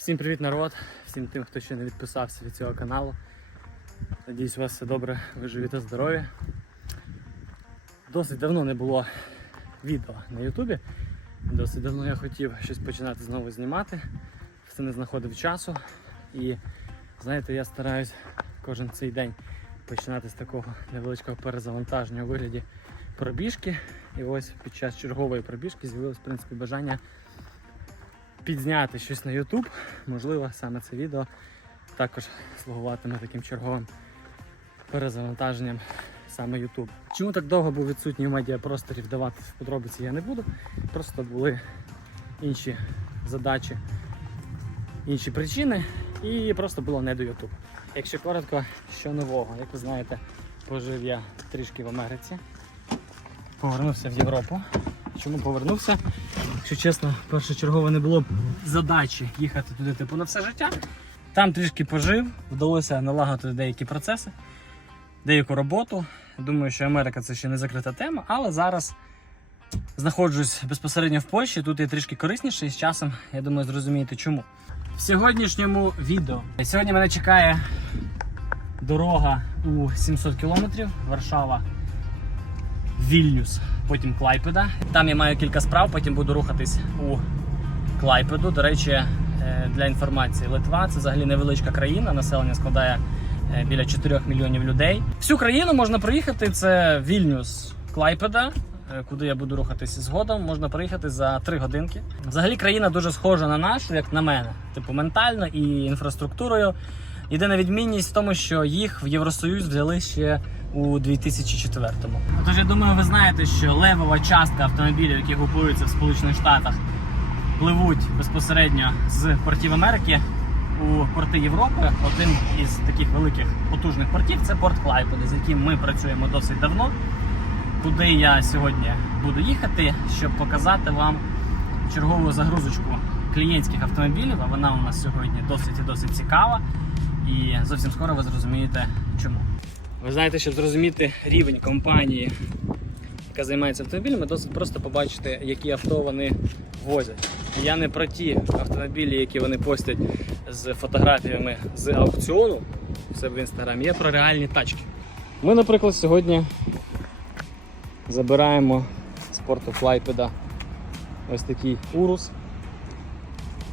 Всім привіт, народ! Всім тим, хто ще не відписався від цього каналу. Надіюсь, у вас все добре, ви живі та здорові. Досить давно не було відео на Ютубі. Досить давно я хотів щось починати знову знімати. Все не знаходив часу. І знаєте, я стараюсь кожен цей день починати з такого невеличкого перезавантаження у вигляді пробіжки. І ось під час чергової пробіжки з'явилось в принципі бажання підзняти щось на YouTube. Можливо, саме це відео також слугуватиме таким черговим перезавантаженням саме YouTube. Чому так довго був відсутній в медіапросторі вдавати в подробиці я не буду. Просто були інші задачі, інші причини, і просто було не до YouTube. Якщо коротко, що нового, як ви знаєте, пожив я трішки в Америці, повернувся в Європу. Чому повернувся? Якщо чесно, першочергово не було б задачі їхати туди типу на все життя. Там трішки пожив, вдалося налагодити деякі процеси, деяку роботу. Думаю, що Америка це ще не закрита тема, але зараз знаходжусь безпосередньо в Польщі. Тут я трішки корисніше і з часом, я думаю, зрозумієте чому. В сьогоднішньому відео. Сьогодні мене чекає дорога у 700 кілометрів, Варшава. Вільнюс, потім Клайпеда. Там я маю кілька справ, потім буду рухатись у Клайпеду. До речі, е, для інформації, Литва це взагалі невеличка країна, населення складає е, біля 4 мільйонів людей. Всю країну можна проїхати. Це Вільнюс, Клайпеда, е, куди я буду рухатись згодом. Можна проїхати за 3 годинки. Взагалі країна дуже схожа на нашу, як на мене, типу ментально і інфраструктурою. Єдина відмінність в тому, що їх в Євросоюз взяли ще у 2004-му. Тож я думаю, ви знаєте, що левова частка автомобілів, які купуються в Сполучених Штатах, пливуть безпосередньо з портів Америки у порти Європи. Один із таких великих потужних портів це порт Клайпеди, з яким ми працюємо досить давно. Куди я сьогодні буду їхати, щоб показати вам чергову загрузочку клієнтських автомобілів. А вона у нас сьогодні досить і досить цікава. І зовсім скоро ви зрозумієте чому. Ви знаєте, щоб зрозуміти рівень компанії, яка займається автомобілями, досить просто побачити, які авто вони возять. Я не про ті автомобілі, які вони постять з фотографіями з аукціону в себе в інстаграмі, я про реальні тачки. Ми, наприклад, сьогодні забираємо з порту Флайпеда ось такий урус,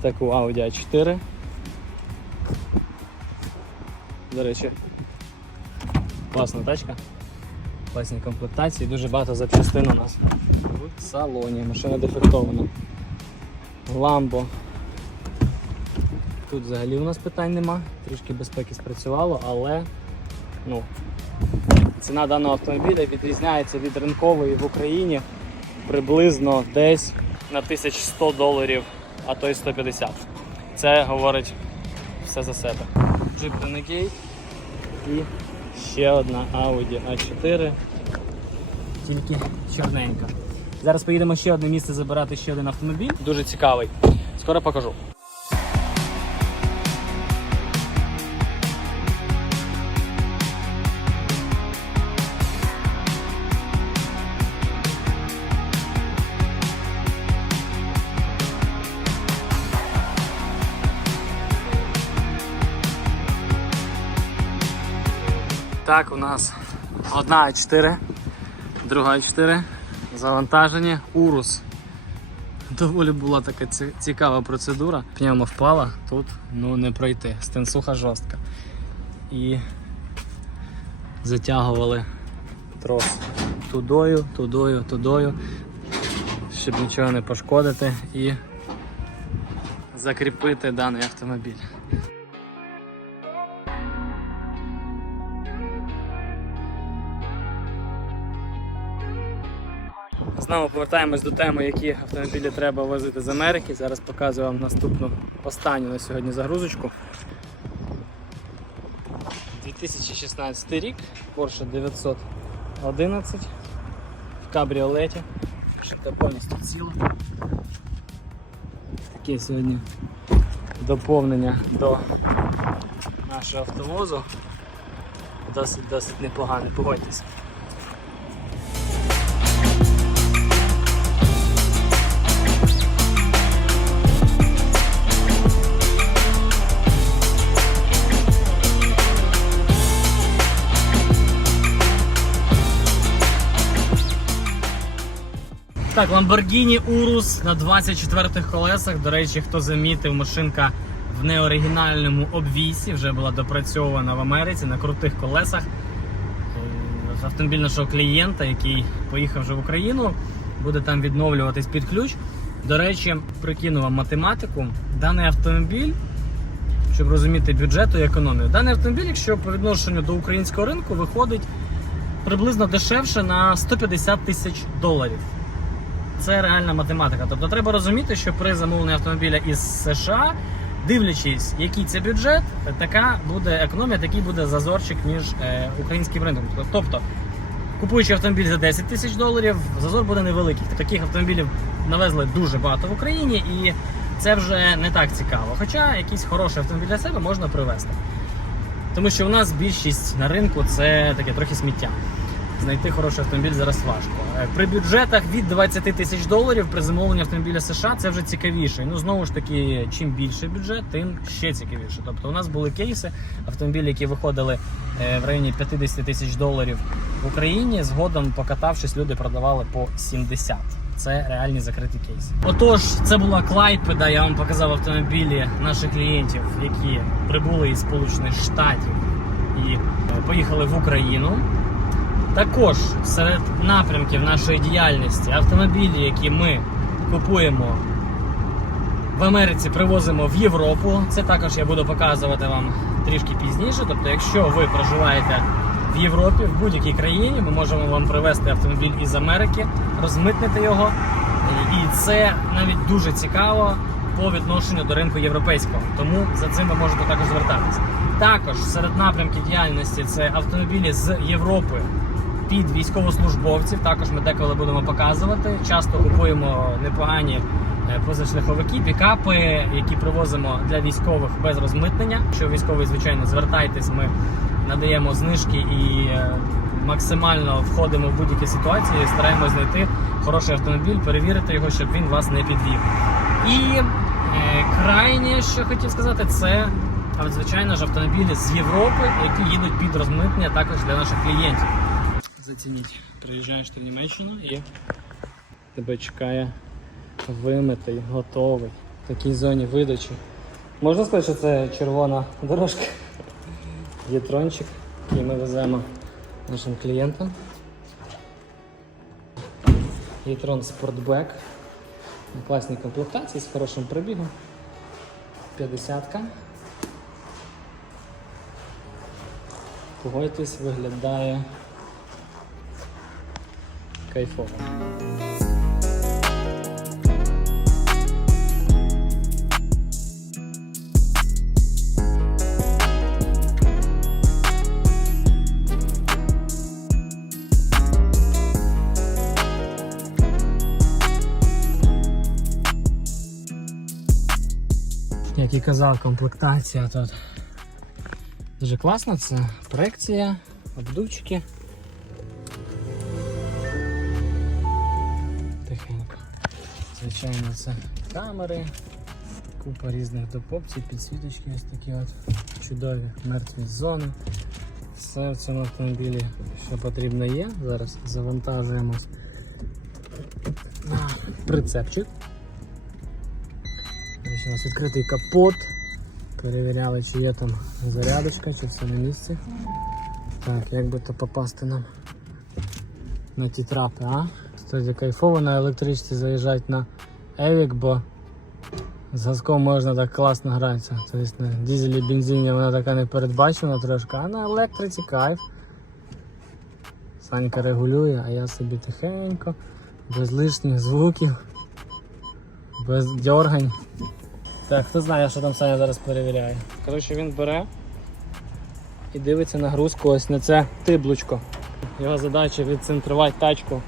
таку Audi A4. До речі, класна тачка, класні комплектації, дуже багато запчастин у нас в салоні, машина дефектована. Ламбо. Тут взагалі у нас питань нема, трішки безпеки спрацювало, але ну, ціна даного автомобіля відрізняється від ринкової в Україні приблизно десь на 1100 доларів, а то й 150. Це говорить все за себе. Jeep Renegade і ще одна Audi A4, тільки чорненька. Зараз поїдемо ще одне місце забирати ще один автомобіль. Дуже цікавий. Скоро покажу. Так, у нас одна А4, друга А4, завантаження, урус. Доволі була така цікава процедура. Пневма впала, тут ну не пройти. Стенсуха жорстка. І затягували трос тудою, тудою, тудою, щоб нічого не пошкодити і закріпити даний автомобіль. Знову повертаємось до теми, які автомобілі треба возити з Америки. Зараз показую вам наступну останню на сьогодні загрузочку. 2016 рік, Porsche 911 в кабріолеті. Шибка повністю ціла. Таке сьогодні доповнення до нашого автовозу. Досить досить непогане, погодьтеся. Так, Lamborghini Urus на 24-х колесах. До речі, хто замітив, машинка в неоригінальному обвісі вже була допрацьована в Америці на крутих колесах. Е, Автомобіль нашого клієнта, який поїхав вже в Україну, буде там відновлюватись під ключ. До речі, прикину вам математику. Даний автомобіль, щоб розуміти бюджету і економію. Даний автомобіль, якщо по відношенню до українського ринку, виходить приблизно дешевше на 150 тисяч доларів. Це реальна математика. Тобто треба розуміти, що при замовленні автомобіля із США, дивлячись, який це бюджет, така буде економія, такий буде зазорчик між е, українським ринком. Тобто, купуючи автомобіль за 10 тисяч доларів, зазор буде невеликий. Таких автомобілів навезли дуже багато в Україні, і це вже не так цікаво. Хоча якийсь хороший автомобіль для себе можна привезти. Тому що у нас більшість на ринку це таке трохи сміття. Знайти хороший автомобіль зараз важко. Е, При бюджетах від 20 тисяч доларів при замовленні автомобіля США це вже цікавіше. Ну знову ж таки, чим більше бюджет, тим ще цікавіше. Тобто у нас були кейси, автомобілі, які виходили е, в районі 50 тисяч доларів в Україні. Згодом, покатавшись, люди продавали по 70. Це реальні закриті кейси. Отож, це була Клайпеда. Я вам показав автомобілі наших клієнтів, які прибули із Сполучених Штатів і е, поїхали в Україну. Також серед напрямків нашої діяльності автомобілі, які ми купуємо в Америці, привозимо в Європу. Це також я буду показувати вам трішки пізніше. Тобто, якщо ви проживаєте в Європі, в будь-якій країні, ми можемо вам привезти автомобіль із Америки, розмитнити його. І це навіть дуже цікаво по відношенню до ринку європейського. Тому за цим ви можете також звертатися. Також серед напрямків діяльності це автомобілі з Європи під військовослужбовців. Також ми деколи будемо показувати. Часто купуємо непогані е, позашляховики, пікапи, які привозимо для військових без розмитнення. Якщо військовий, звичайно, звертайтесь, ми надаємо знижки і е, максимально входимо в будь-які ситуації, стараємось знайти хороший автомобіль, перевірити його, щоб він вас не підвів. І е, крайнє, що хотів сказати, це а, звичайно ж автомобілі з Європи, які їдуть під розмитнення також для наших клієнтів. Зацініть, приїжджаєш ти в Німеччину і тебе чекає вимитий, готовий в такій зоні видачі. Можна сказати, що це червона дорожка. Є трончик, який ми веземо нашим клієнтам. Єтрон Спортбек. На класній комплектації з хорошим пробігом. 50-ка. Погодьтесь, виглядає кайфово. Як і казав, комплектація тут дуже класна. Це проекція, обдувчики. Звичайно, це камери, купа різних допопцій, підсвіточки ось такі от чудові мертві зони. Все в цьому автомобілі, що потрібно є. Зараз завантажуємось на прицепчик. У нас відкритий капот. Перевіряли, чи є там зарядочка, чи все на місці. Так, як би то попасти нам на ті трапи, а? Кстати, кайфово на електричці заїжджати на Евік, бо з газком можна так класно гратися. Тобто на дізелі бензині вона така не передбачена трошки, а на електриці кайф. Санька регулює, а я собі тихенько, без лишніх звуків, без дьоргань. Так, хто знає, що там Саня зараз перевіряє. Коротше, він бере і дивиться нагрузку ось на це тиблучко. Його задача відцентрувати тачку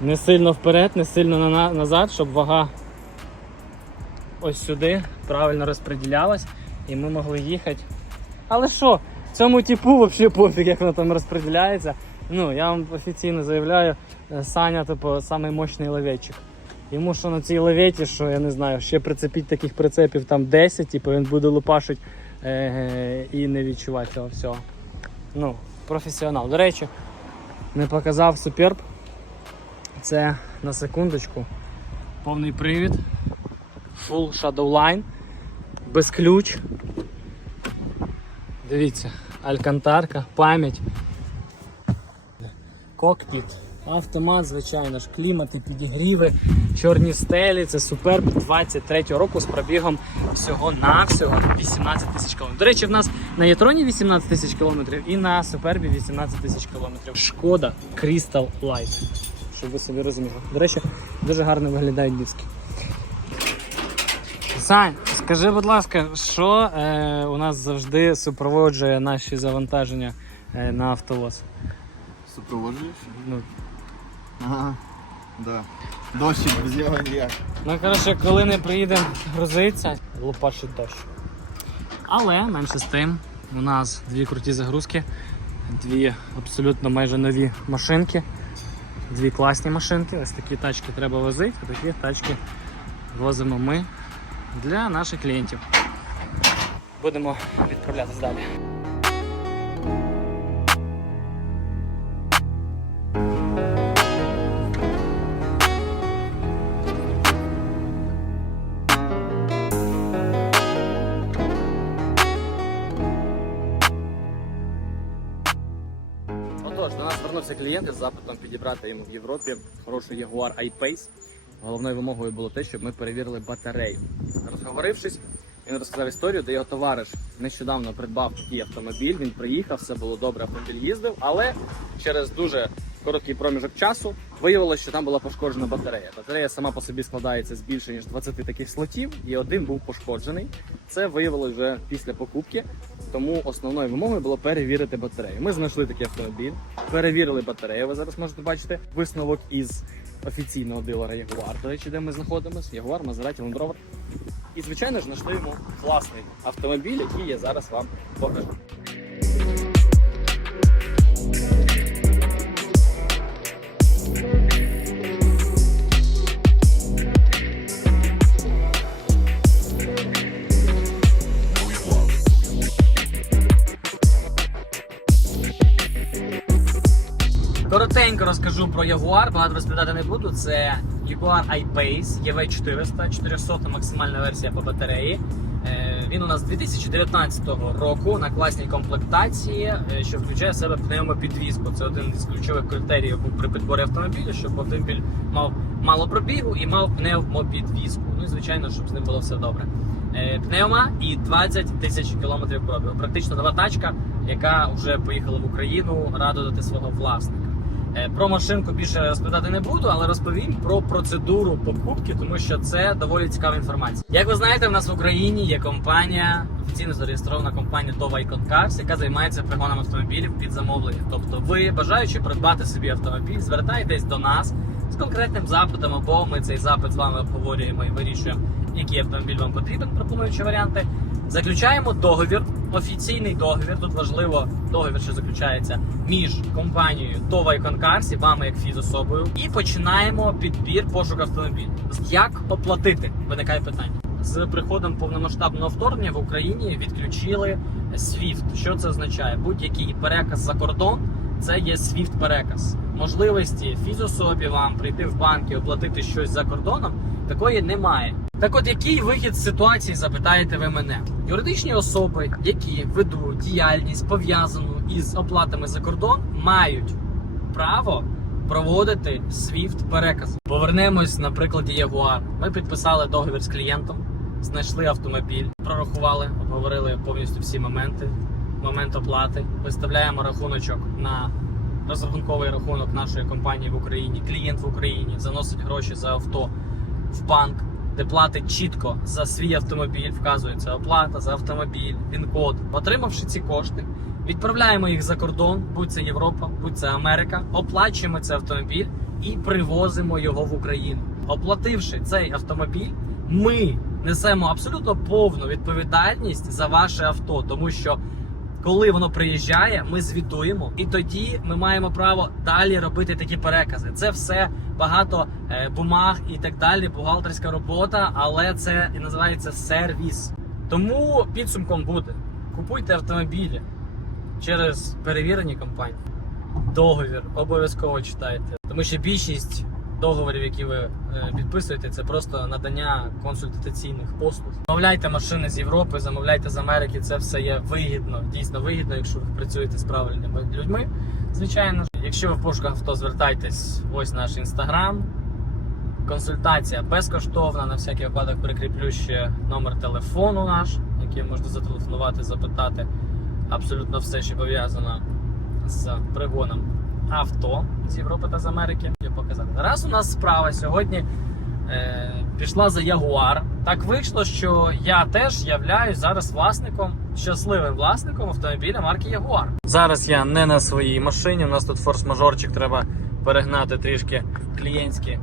не сильно вперед, не сильно на- назад, щоб вага ось сюди правильно розподілялась і ми могли їхати. Але що, цьому типу взагалі пофіг, як воно там розподіляється. Ну, я вам офіційно заявляю, е, Саня, типу, самий мощний ловечик. Йому що на цій лаветі, що я не знаю, ще прицепіть таких прицепів там 10, типу він буде лупашить е- і не відчувати цього всього. Ну, професіонал. До речі, не показав суперб. Це на секундочку. Повний привід. Full Shadowline. Без ключ. Дивіться, алькантарка, пам'ять. Кокпіт. Автомат, звичайно ж, клімати, підігріви, чорні стелі. Це суперб 23-го року з пробігом всього на всього 18 тисяч кілометрів. До речі, в нас на Єтроні 18 тисяч кілометрів і на супербі 18 тисяч кілометрів. Шкода Crystal Light. Щоб ви собі розуміли. До речі, дуже гарно виглядають диски. Сань, скажи, будь ласка, що е, у нас завжди супроводжує наші завантаження е, на автовоз? Супроводжуєш? Ну, Ага. Да. Дощик без нього ніяк. Ну, коротше, коли не приїдемо грузитися, лупашить дощ. Але менше з тим, у нас дві круті загрузки, дві абсолютно майже нові машинки, дві класні машинки. Ось такі тачки треба возити, а такі тачки возимо ми для наших клієнтів. Будемо відправлятися далі. Звернувся клієнт із запитом підібрати йому в Європі хороший Jaguar I-Pace. Головною вимогою було те, щоб ми перевірили батарею. Розговорившись, він розказав історію, де його товариш нещодавно придбав такий автомобіль. Він приїхав, все було добре, автомобіль їздив, але через дуже короткий проміжок часу виявилося, що там була пошкоджена батарея. Батарея сама по собі складається з більше ніж 20 таких слотів, і один був пошкоджений. Це виявилося вже після покупки. Тому основною вимогою було перевірити батарею. Ми знайшли такий автомобіль, перевірили батарею. Ви зараз можете бачити висновок із офіційного дилера Jaguar, до речі, де ми знаходимося. Maserati, Land Rover. І звичайно ж знайшли йому класний автомобіль, який я зараз вам покажу. Розкажу про Jaguar, багато розповідати не буду. Це Jaguar I-Pace EV400, 400 максимальна версія по батареї. Е, Він у нас 2019 року на класній комплектації, е, що включає в себе пневмопідвізку. Це один із ключових критеріїв при підборі автомобіля, щоб автомобіль мав мало пробігу і мав пневмопідвізку. Ну і звичайно, щоб з ним було все добре. Е, Пневма і 20 тисяч кілометрів пробігу. Практично нова тачка, яка вже поїхала в Україну радувати свого власника. Е, Про машинку більше розповідати не буду, але розповім про процедуру покупки, тому що це доволі цікава інформація. Як ви знаєте, в нас в Україні є компанія, офіційно зареєстрована компанія Icon Cars, яка займається пригоном автомобілів під замовлення. Тобто, ви бажаючи придбати собі автомобіль, звертаєтесь до нас з конкретним запитом, або ми цей запит з вами обговорюємо і вирішуємо, який автомобіль вам потрібен, пропонуючи варіанти. Заключаємо договір, офіційний договір. Тут важливо договір, що заключається між компанією TOV Icon Cars і вами як фізособою. І починаємо підбір пошук автомобіля. Як оплатити? Виникає питання. З приходом повномасштабного вторгнення в Україні відключили SWIFT. Що це означає? Будь-який переказ за кордон це є SWIFT переказ. Можливості фізособі вам прийти в банк і оплатити щось за кордоном такої немає. Так от який вихід з ситуації, запитаєте ви мене? Юридичні особи, які ведуть діяльність пов'язану із оплатами за кордон, мають право проводити SWIFT переказ. Повернемось на прикладі Jaguar. Ми підписали договір з клієнтом, знайшли автомобіль, прорахували, обговорили повністю всі моменти. Момент оплати. Виставляємо рахуночок на розрахунковий рахунок нашої компанії в Україні. Клієнт в Україні заносить гроші за авто в банк, де платить чітко за свій автомобіль, вказується оплата за автомобіль, він-код. Отримавши ці кошти, відправляємо їх за кордон, будь це Європа, будь це Америка, оплачуємо цей автомобіль і привозимо його в Україну. Оплативши цей автомобіль, ми несемо абсолютно повну відповідальність за ваше авто, тому що коли воно приїжджає, ми звітуємо, і тоді ми маємо право далі робити такі перекази. Це все багато е, бумаг і так далі, бухгалтерська робота, але це і називається сервіс. Тому підсумком буде: купуйте автомобілі через перевірені компанії. Договір обов'язково читайте, тому що більшість договорів, які ви е, підписуєте, це просто надання консультаційних послуг. Замовляйте машини з Європи, замовляйте з Америки. Це все є вигідно, дійсно вигідно, якщо ви працюєте з правильними людьми. Звичайно якщо ви в пошуках авто, звертайтесь. Ось наш інстаграм. Консультація безкоштовна. На всякий випадок прикріплю ще номер телефону наш, який можете зателефонувати, запитати абсолютно все, що пов'язано з пригоном авто з Європи та з Америки. Я показати. Раз у нас справа сьогодні е, пішла за Ягуар. Так вийшло, що я теж являюсь зараз власником, щасливим власником автомобіля марки Ягуар. Зараз я не на своїй машині. У нас тут форс-мажорчик, треба перегнати трішки клієнтські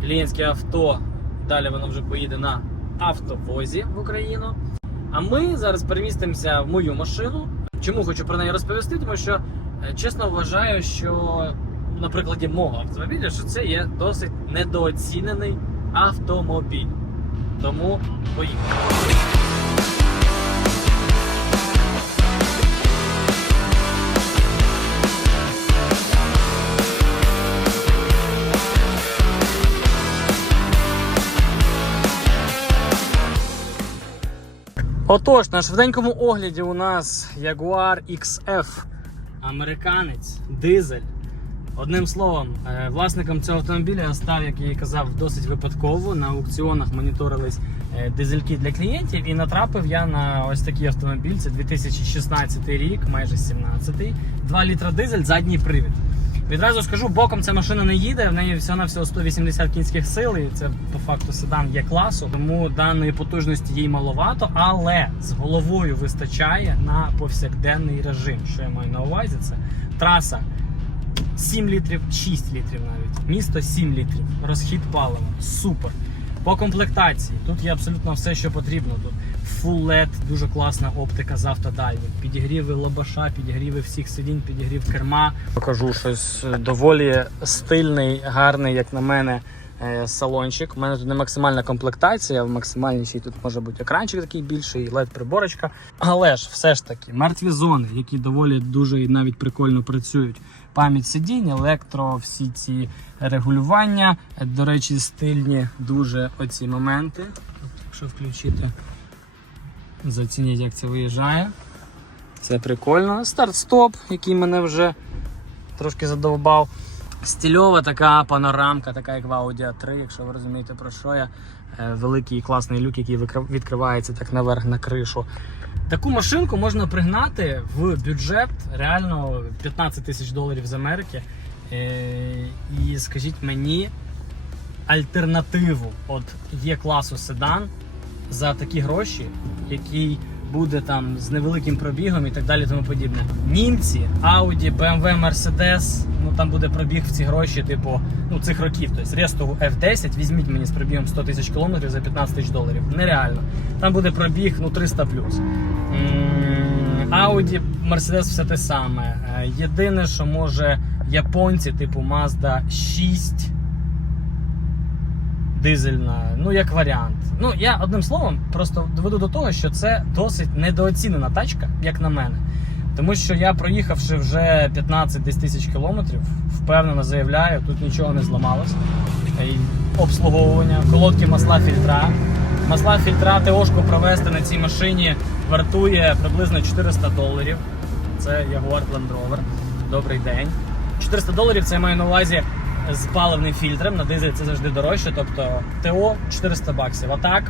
клієнтське авто. Далі воно вже поїде на автовозі в Україну. А ми зараз перемістимося в мою машину. Чому хочу про неї розповісти? Тому що чесно вважаю, що на прикладі мого автомобіля, що це є досить недооцінений автомобіль. Тому поїхали. Отож, на швиденькому огляді у нас Jaguar XF. Американець, дизель. Одним словом, е, власником цього автомобіля я став, як я і казав, досить випадково. На аукціонах моніторились е, дизельки для клієнтів, і натрапив я на ось такий автомобіль. Це 2016 рік, майже 17-й. 2 літра дизель, задній привід. Відразу скажу, боком ця машина не їде, в неї всього на всього 180 кінських сил, і це по факту седан є класу, тому даної потужності їй маловато, але з головою вистачає на повсякденний режим. Що я маю на увазі? Це траса 7 літрів, 6 літрів навіть. Місто 7 літрів. Розхід палива. Супер. По комплектації тут є абсолютно все, що потрібно. Тут Full LED, дуже класна оптика з автодайву. Підігріви лобаша, підігріви всіх сидінь, підігрів керма. Покажу щось доволі стильний, гарний, як на мене, салончик. У мене тут не максимальна комплектація, в максимальнішій тут може бути екранчик такий більший, led приборочка. Але ж все ж таки, мертві зони, які доволі дуже і навіть прикольно працюють. Пам'ять сидінь, електро, всі ці регулювання. Е, До речі, стильні дуже оці моменти. Якщо включити, зацініть, як це виїжджає. Це прикольно. Старт-стоп, який мене вже трошки задовбав. Стильова така панорамка, така як в Audi a 3, якщо ви розумієте про що я. Е, Великий класний люк, який відкривається так наверх на кришу. Таку машинку можна пригнати в бюджет реально 15 тисяч доларів з Америки. Е, І скажіть мені альтернативу от є класу седан за такі гроші, який буде там з невеликим пробігом і так далі, тому подібне. Німці, Audi, BMW, Mercedes, ну там буде пробіг в ці гроші, типу, ну цих років. Тобто Рестову F10 візьміть мені з пробігом 100 тисяч кілометрів за 15 тисяч доларів. Нереально. Там буде пробіг ну 300 плюс. Audi, Mercedes все те саме. Е, Єдине, що може японці, типу Mazda 6 дизельна, ну як варіант. Ну я одним словом просто доведу до того, що це досить недооцінена тачка, як на мене. Тому що я проїхавши вже 15 десь тисяч кілометрів, впевнено заявляю, тут нічого не зламалось. Обслуговування, колодки масла фільтра. Масла фільтра ТОшку провести на цій машині вартує приблизно 400 доларів. Це Jaguar Land Rover. Добрий день. 400 доларів це я маю на увазі з паливним фільтром. На дизель це завжди дорожче. Тобто ТО 400 баксів. А так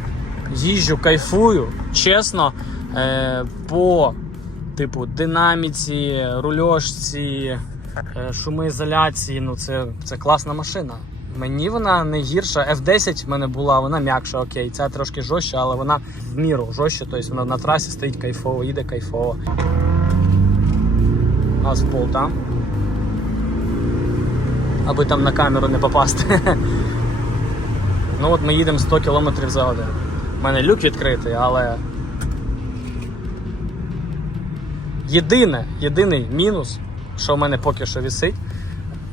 їжджу, кайфую. Чесно, е, по типу динаміці, рульошці, е, шумоізоляції. Ну це, це класна машина. Мені вона не гірша. F10 в мене була, вона м'якша, окей. Ця трошки жорстча, але вона в міру жорстча, тобто вона на трасі стоїть кайфово, їде кайфово. Там. Аби там на камеру не попасти. ну от ми їдемо 100 км за годину. У мене люк відкритий, але. Єдине, єдиний мінус, що в мене поки що висить,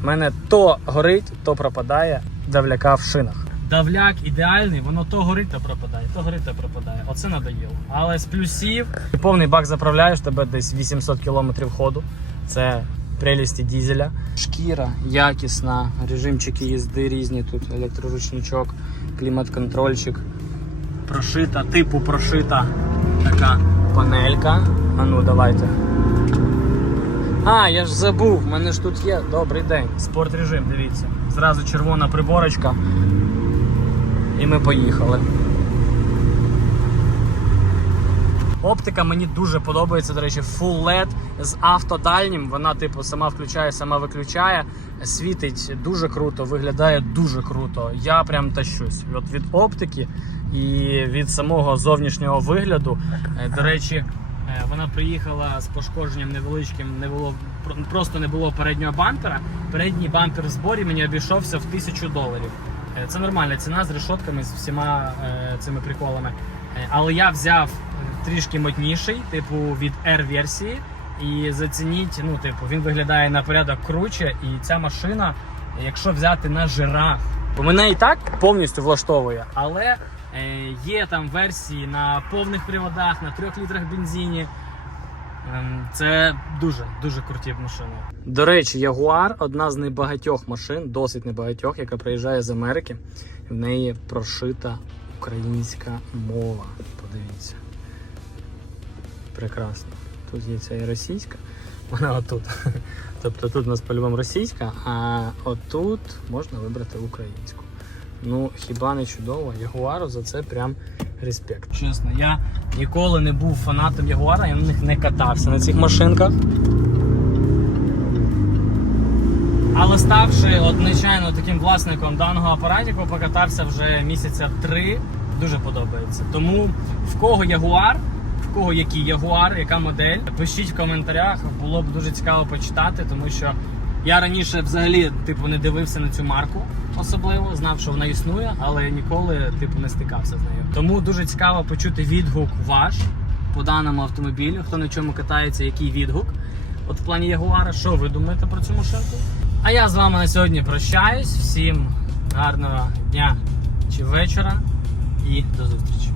в мене то горить, то пропадає давляка в шинах. Давляк ідеальний, воно то горить, то пропадає, то горить, то пропадає. Оце надоїло. Але з плюсів повний бак заправляєш, тебе десь 800 км ходу. Це прелісті дізеля. Шкіра якісна, режимчики їзди різні, тут електроручничок, клімат-контрольчик. Прошита, типу прошита така панелька. А ну давайте. А, я ж забув, в мене ж тут є. Добрий день. Спорт режим, дивіться. Зразу червона приборочка. І ми поїхали. Оптика мені дуже подобається, до речі, Full LED з автодальнім. Вона, типу, сама включає, сама виключає. Світить дуже круто, виглядає дуже круто. Я прям тащусь. От від оптики і від самого зовнішнього вигляду. Е, До речі, е, вона приїхала з пошкодженням невеличким, не було просто не було переднього бампера. Передній бампер в зборі мені обійшовся в тисячу доларів. Е, Це нормальна ціна з решотками, з всіма цими приколами. Але я взяв трішки модніший, типу від R-версії. І зацініть, ну, типу, він виглядає на порядок круче, і ця машина, якщо взяти на жирах, бо мене і так повністю влаштовує, але е, є там версії на повних приводах, на трьох літрах бензині. Ем, Це дуже дуже круті машини. До речі, Jaguar одна з небагатьох машин, досить небагатьох, яка приїжджає з Америки. В неї прошита українська мова. Подивіться. Прекрасно. Тут є ця і російська, вона отут. Тобто тут у нас по-любому російська, а отут можна вибрати українську. Ну, хіба не чудово? Ягуару за це прям респект. Чесно, я ніколи не був фанатом Ягуара, я на них не катався на цих машинках. Але ставши от, нечайно таким власником даного апаратіку, покатався вже місяця три. Дуже подобається. Тому в кого Ягуар, кого який Ягуар, яка модель, пишіть в коментарях. Було б дуже цікаво почитати, тому що я раніше взагалі типу не дивився на цю марку особливо, знав, що вона існує, але ніколи типу не стикався з нею. Тому дуже цікаво почути відгук ваш по даному автомобілю. Хто на чому катається, який відгук. От в плані Ягуара, що ви думаєте про цю машинку? А я з вами на сьогодні прощаюсь. Всім гарного дня чи вечора і до зустрічі.